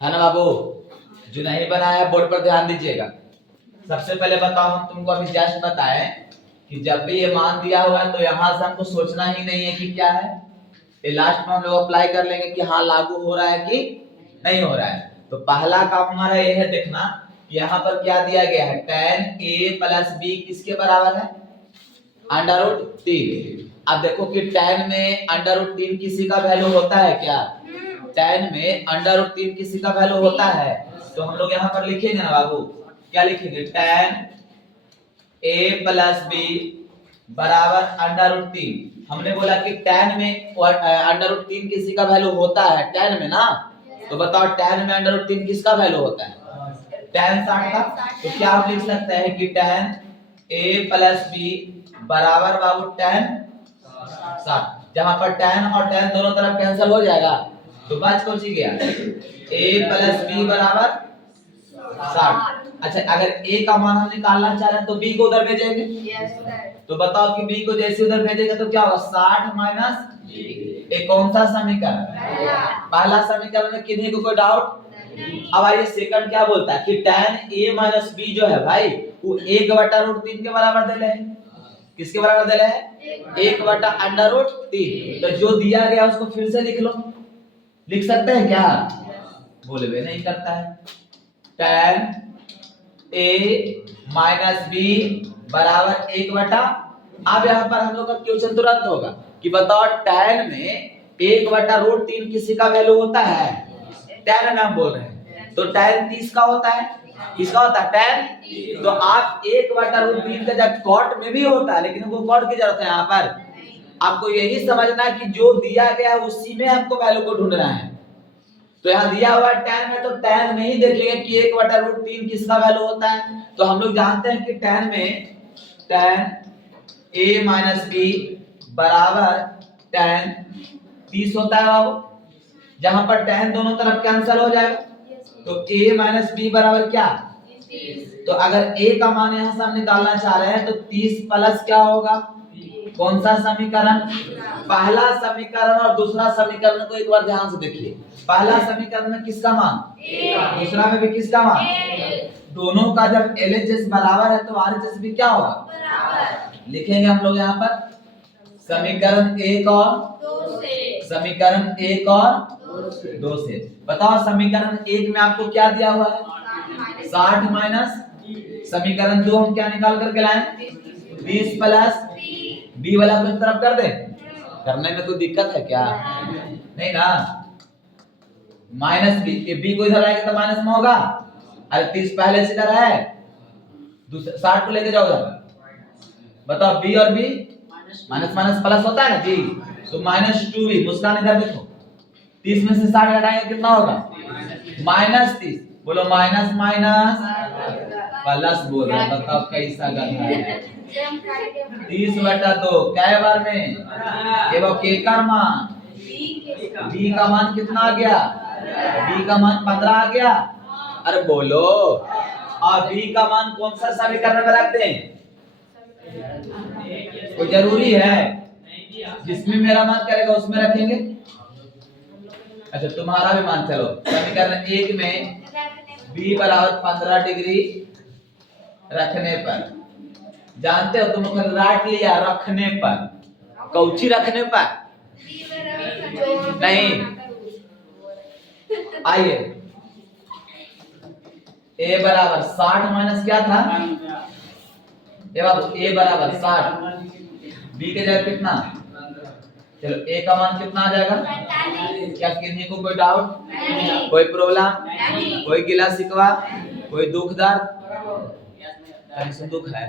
है ना बाबू। जो नहीं बनाया बोर्ड पर ध्यान दीजिएगा। सबसे पहले बताओ, हम तुमको अभी जस्ट बताएं कि जब भी ये मान दिया हुआ है तो यहाँ से हमको सोचना ही नहीं है कि क्या है, ये लास्ट में हम लोग अप्लाई कर लेंगे कि हाँ लागू हो रहा है कि नहीं हो रहा है। तो पहला काम हमारा ये है देखना कि यहाँ पर क्या दिया गया है, tan a प्लस b किसके बराबर है, √3। अब देखो कि tan में √3 किसी का वैल्यू होता है क्या, tan में √3 किसी का वैल्यू होता है। तो हम लोग यहाँ पर लिखेंगे ना बाबू, क्या लिखेंगे, tan a प्लस b बराबर √3। हमने बोला कि tan में √3 किसी का वैल्यू होता है, tan में ना, तो बताओ tan में √3 किसका वैल्यू होता है, tan 60 का। तो क्या हम लिख सकते हैं कि tan a प्लस b बराबर बाबू tan 60। जहां पर tan और tan दोनों तरफ कैंसिल हो जाएगा तो बच कौन सी गया, a प्लस b बराबर 60। अच्छा, अगर a का मान हम निकालना चाह रहे हैं तो b को उधर भेजेंगे। Yes sir. तो बताओ कि b को जैसे उधर भेजेंगे तो क्या होगा, 60 माइनस a। कौन सा समीकरण, पहला समीकरण में किन्हीं को कोई डाउट। अब आइए सेकंड क्या बोलता है कि tan a माइनस b जो है भाई वो 1/√3 के बराबर दे ले। किसके बराबर दे ले है, 1/√3। तो जो दिया गया उसको फिर से लिख लो, लिख सकते हैं क्या, बोले वे नहीं करता है। tan a माइनस b बराबर 1/। अब यहाँ पर हम लोग का क्वेश्चन तुरंत होगा कि बताओ tan में 1/√3 किसी का वैल्यू होता है, tan नाम बोल रहे हैं, तो tan 30 का होता है, किसका होता है, tan। तो आप 1/√3 का जब कॉट में भी होता है, लेकिन हमको कॉट की जरूरत है। यहाँ पर आपको यही समझना है कि जो दिया गया है उसी में हमको वैल्यू को ढूंढना है। तो यहाँ दिया हुआ tan में, तो tan में ही देखेंगे कि 1/√3 किसका वैल्यू होता है। तो हम लोग जानते हैं कि tan में tan a माइनस b बराबर tan 30 होता है बाबू। जहां पर tan दोनों तरफ कैंसिल हो जाएगा तो a माइनस b बराबर क्या, तो अगर a का मान यहाँ से हम निकालना चाह रहे हैं तो 30 प्लस क्या होगा, कौन सा समीकरण, पहला समीकरण और दूसरा समीकरण को एक बार ध्यान से देखिए। पहला समीकरण में किसका मान, दूसरा में भी किसका मान, दोनों का जब LHS बराबर है तो RHS भी क्या होगा बराबर। लिखेंगे हम लोग यहाँ पर समीकरण 1 और 2 से, समीकरण 1 और 2 से। बताओ समीकरण 1 में आपको क्या दिया हुआ है, 60 माइनस, समीकरण 2 हम क्या निकाल करके लाए, 20 प्लस b वाला को इस तरफ कर दे, करने में कोई दिक्कत है क्या, नहीं ना। माइनस b को इधर लाएंगे तो माइनस में होगा, अरे 30 पहले से इधर है, 60 को लेके जाओ उधर। बताओ b और b माइनस माइनस प्लस होता है ना जी, तो -2b। मुस्कान इधर देखो, 30 में से 60 घटाएंगे कितना होगा, -30। बोलो माइनस माइनस प्लस बोल रहा, बताओ कैसा गधा है। 30/2 कै बार में, ये वो के का मान, b का मान कितना आ गया, b का मान 15 आ गया। अरे बोलो, और b का मान कौन सा समीकरण में रख दें, कोई जरूरी है, जिसमें मेरा मान करेगा उसमें रखेंगे। अच्छा तुम्हारा भी मान, चलो समीकरण 1 में b बराबर 15 डिग्री रखने पर, जानते हो तुम लोग राट लिया, रखने पर, कौची रखने पर नहीं। आइए a बराबर 60 माइनस क्या था, ये बाबू a बराबर 60, b के जगह कितना, चलो a का मान कितना आ जाएगा, क्या किन्हीं को कोई डाउट, कोई प्रॉब्लम, कोई गिला शिकवा, कोई दुख दर्द, दुख है।